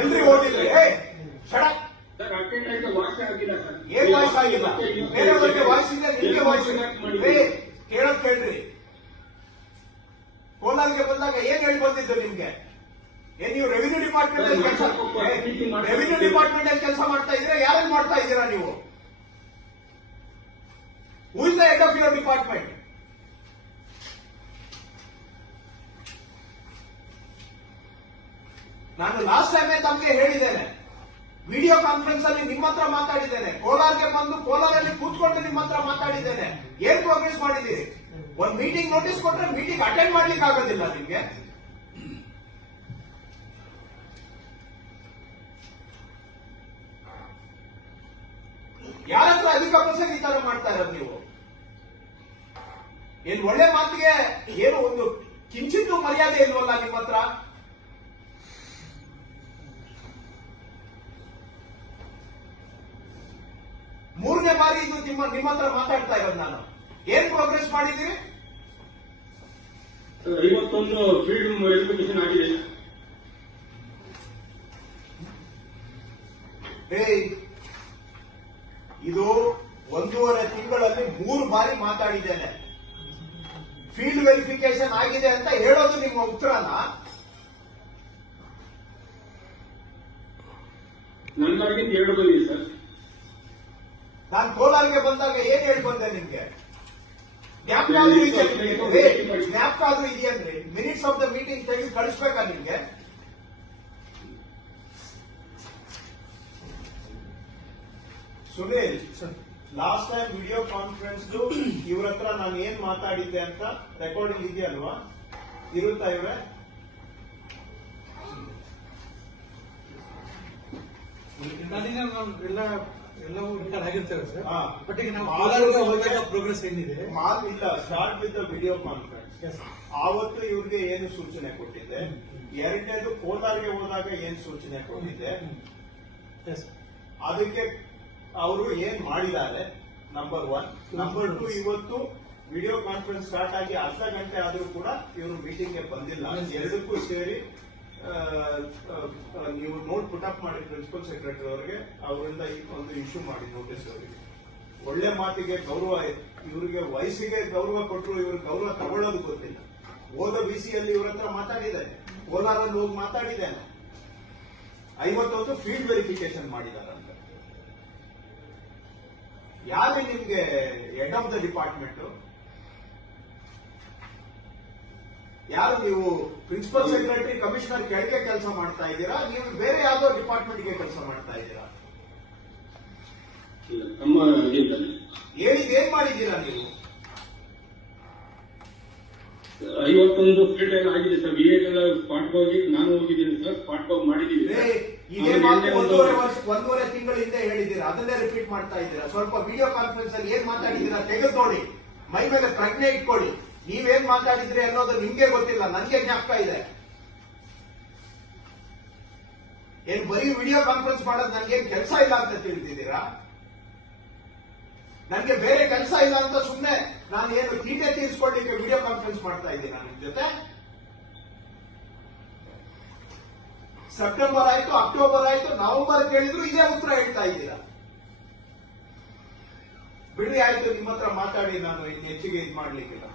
ಎಲ್ರಿ ಓದಿದ್ರೆ ಏನ್ ವಾಯ್ಸ್ ಆಗಿಲ್ಲ. ಬೇರೆಯವರಿಗೆ ವಾಯ್ಸ್ ಇದೆ, ನಿಮ್ಗೆ ವಾಯ್ಸ್ ಕೇಳೋದ್ ಕೇಳ್ರಿ. ಕೋಲಾರ್ಗೆ ಬಂದಾಗ ಏನ್ ಹೇಳಿ ಬಂದಿದ್ದು ನಿಮ್ಗೆ? ಏನ್ ನೀವು ರೆವಿನ್ಯೂ ಡಿಪಾರ್ಟ್ಮೆಂಟ್ ಅಲ್ಲಿ ಕೆಲಸ ಮಾಡ್ತಾ ಇದ್ದೀರಾ? ಯಾರಲ್ಲಿ ಮಾಡ್ತಾ ಇದ್ದೀರಾ ನೀವು? Who is the head of your department? ನಾನು ಲಾಸ್ಟ್ ಟೈಮೇ ತಮಗೆ ಹೇಳಿದ್ದೇನೆ, ವಿಡಿಯೋ ಕಾನ್ಫರೆನ್ಸ್ ಅಲ್ಲಿ ನಿಮ್ಮ ಹತ್ರ ಮಾತಾಡಿದ್ದೇನೆ, ಕೋಲಾರ್ಗೆ ಬಂದು ಕೋಲಾರಲ್ಲಿ ಕೂತ್ಕೊಂಡು ನಿಮ್ಮ ಹತ್ರ ಮಾತಾಡಿದ್ದೇನೆ. ಏನ್ ಪ್ರೋಗ್ರೆಸ್ ಮಾಡಿದ್ದೀರಿ? ಒಂದು ಮೀಟಿಂಗ್ ನೋಟಿಸ್ ಕೊಟ್ರೆ ಮೀಟಿಂಗ್ ಅಟೆಂಡ್ ಮಾಡ್ಲಿಕ್ಕೆ ಆಗೋದಿಲ್ಲ ನಿಮ್ಗೆ. ಯಾರತ್ರ ಅಧಿಕ ಪ್ರಸಂಗ ಈ ತರ ಮಾಡ್ತಾ ಇರೋದು ನೀವು? ಏನ್ ಒಳ್ಳೆ ಮಾತಿಗೆ ಏನು ಒಂದು ಕಿಂಚಿತ್ತೂ ಮರ್ಯಾದೆ ಇಲ್ವಲ್ಲ ನಿಮ್ಮ ಹತ್ರ? ಮೂರನೇ ಬಾರಿ ಇದು ನಿಮ್ಮ ಹತ್ರ ಮಾತಾಡ್ತಾ ಇರೋದು ನಾನು. ಏನ್ ಪ್ರೋಗ್ರೆಸ್ ಮಾಡಿದ್ದೀರಿ? 51 ಫೀಲ್ಡ್ ವೆರಿಫಿಕೇಶನ್ ಆಗಿದೆ. ಇದು 1.5 ತಿಂಗಳಲ್ಲಿ 3 ಬಾರಿ ಮಾತಾಡಿದ್ದೇನೆ. ಫೀಲ್ಡ್ ವೆರಿಫಿಕೇಶನ್ ಆಗಿದೆ ಅಂತ ಹೇಳೋದು ನಿಮ್ಮ ಉತ್ತರನ? ನನಗಾಗಿದ್ದು 2 ಬಂದಿದೆ ಸರ್. ನಾನು ಕೋಲಾರ್ಗೆ ಬಂದಾಗ ಏನ್ ಹೇಳಿ ಬಂದೆ ನಿಮ್ಗೆ? ಜ್ಞಾಪಕ ಆದ್ರೂ ಇದೆಯನ್ರಿ? ಮಿನಿಟ್ಸ್ ಆಫ್ ದ ಮೀಟಿಂಗ್ ತೆಗೆದು ಕಳಿಸ್ಬೇಕಾ ನಿಮ್ಗೆ? Sunil, last time video conference ಇವ್ರ ಹತ್ರ ನಾನು ಏನ್ ಮಾತಾಡಿದ್ದೆ ಅಂತ ರೆಕಾರ್ಡಿಂಗ್ ಇದೆಯಲ್ವಾ? ಇರುತ್ತಾ ಇವ್ರೆ? ಎಲ್ಲವೂ ರೆಕಾರ್ಡ್ ಆಗಿರ್ತೇವೆ ಸರ್. ಬಟ್ ಈಗ ನಾವು ಪ್ರೋಗ್ರೆಸ್ ಏನಿದೆ ಮಾತಿಲ್ಲ. Start with the video conference. ಆವತ್ತು ಇವ್ರಿಗೆ ಏನು ಸೂಚನೆ ಕೊಟ್ಟಿದ್ದೆ? ಎರಡನೇದು ಕೋಲಾರ್ಗೆ ಹೋದಾಗ ಏನ್ ಸೂಚನೆ ಕೊಟ್ಟಿದ್ದೆ? ಅದಕ್ಕೆ ಅವರು ಏನ್ ಮಾಡಿದ್ದಾರೆ? ನಂಬರ್ 1. ನಂಬರ್ 2, ಇವತ್ತು ವಿಡಿಯೋ ಕಾನ್ಫರೆನ್ಸ್ ಸ್ಟಾರ್ಟ್ ಆಗಿ ಅರ್ಧ ಗಂಟೆ ಆದ್ರೂ ಕೂಡ ಇವರು ಮೀಟಿಂಗ್ಗೆ ಬಂದಿಲ್ಲ. ಎರಡಕ್ಕೂ ಸೇರಿ ನೀವು ನೋಟ್ ಪುಟಪ್ ಮಾಡಿ ಪ್ರಿನ್ಸಿಪಲ್ ಸೆಕ್ರೆಟರಿ ಅವರಿಗೆ, ಅವರಿಂದ ಒಂದು ಇಶ್ಯೂ ಮಾಡಿ ನೋಟಿಸ್ ಅವರಿಗೆ. ಒಳ್ಳೆ ಮಾತಿಗೆ ಗೌರವ, ಇವರಿಗೆ ವಯಸ್ಸಿಗೆ ಗೌರವ ಕೊಟ್ಟರು, ಇವ್ರ ಗೌರವ ತಗೊಳ್ಳೋದು ಗೊತ್ತಿಲ್ಲ. ಹೋದ ಬಿಸಿಯಲ್ಲಿ ಇವ್ರ ಹತ್ರ ಮಾತಾಡಿದ್ದೇನೆ, ಕೋಲಾರಲ್ಲಿ ಹೋಗಿ ಮಾತಾಡಿದ್ದೇನೆ. 51 ಫೀಲ್ಡ್ ವೆರಿಫಿಕೇಶನ್ ಮಾಡಿದಾರಂತ. ಯಾರು ನಿಮ್ಗೆ ಹೆಡ್ ಆಫ್ ದ ಡಿಪಾರ್ಟ್ಮೆಂಟ್? ಯಾರು ನೀವು? ಪ್ರಿನ್ಸಿಪಲ್ ಸೆಕ್ರೆಟರಿ, ಕಮಿಷನರ್ ಕೆಳಗೆ ಕೆಲಸ ಮಾಡ್ತಾ ಇದ್ದೀರಾ? ನೀವು ಬೇರೆ ಯಾವ್ದೋ ಡಿಪಾರ್ಟ್ಮೆಂಟ್ಗೆ ಕೆಲಸ ಮಾಡ್ತಾ ಇದ್ದೀರಾ? ಹೇಳಿದ್ ಏನ್ ಮಾಡಿದ್ದೀರಾ ನೀವು? 51 ಫೀಲ್ಡ್ ಏನು ಆಗಿದೆ ಸರ್. ವಿಎಲ್ಲ ಸ್ಪಾಟ್ ಹೋಗಿ ನಾನು ಹೋಗಿದ್ದೀನಿ ಸರ್. ಸ್ಪಾಟ್ ಹೋಗಿ ಮಾಡಿದ್ದೀವಿ. ಇದೇ ಮಾತು 1.5 ತಿಂಗಳ ಹಿಂದೆ ಹೇಳಿದ್ದೀರಾ, ಅದನ್ನೇ ರಿಪೀಟ್ ಮಾಡ್ತಾ ಇದ್ದೀರಾ. ಸ್ವಲ್ಪ ವಿಡಿಯೋ ಕಾನ್ಫರೆನ್ಸ್ ಅಲ್ಲಿ ಏನ್ ಮಾತಾಡಿದ್ದೀರಾ ತೆಗೆದು ನೋಡಿ, ಮೈ ಮೇಲೆ ಪ್ರಜ್ಞೆ ಇಟ್ಕೊಳ್ಳಿ. ನೀವೇನ್ ಮಾತಾಡಿದ್ರಿ ಅನ್ನೋದು ನಿಮ್ಗೆ ಗೊತ್ತಿಲ್ಲ, ನನ್ಗೆ ಜ್ಞಾಪಕ ಇದೆ. ಏನ್ ಬರೀ ವಿಡಿಯೋ ಕಾನ್ಫರೆನ್ಸ್ ಮಾಡೋದು ನನ್ಗೇನ್ ಕೆಲಸ ಇಲ್ಲ ಅಂತ ತಿಳಿದಿದ್ದೀರಾ? ನನ್ಗೆ ಬೇರೆ ಕೆಲಸ ಇಲ್ಲ ಅಂತ ಸುಮ್ಮನೆ ನಾನು ಏನು ತೀಟೆ ತೀರಿಸ್ಕೊಳ್ಳಿಕ್ಕೆ ವಿಡಿಯೋ ಕಾನ್ಫರೆನ್ಸ್ ಮಾಡ್ತಾ ಇದ್ದೀರಾ ನಿಮ್ ಜೊತೆ? ಸೆಪ್ಟೆಂಬರ್ ಆಯ್ತು, ಅಕ್ಟೋಬರ್ ಆಯ್ತು, ನವೆಂಬರ್ ಕೇಳಿದ್ರು ಇದೇ ಉತ್ತರ ಹೇಳ್ತಾ ಇದ್ದೀರಾ. ಬಿಡ್ರಿ, ಆಯ್ತು, ನಿಮ್ಮ ಹತ್ರ ಮಾತಾಡಿ, ನಾನು ಹೆಚ್ಚಿಗೆ ಇದು ಮಾಡ್ಲಿಕ್ಕಿಲ್ಲ.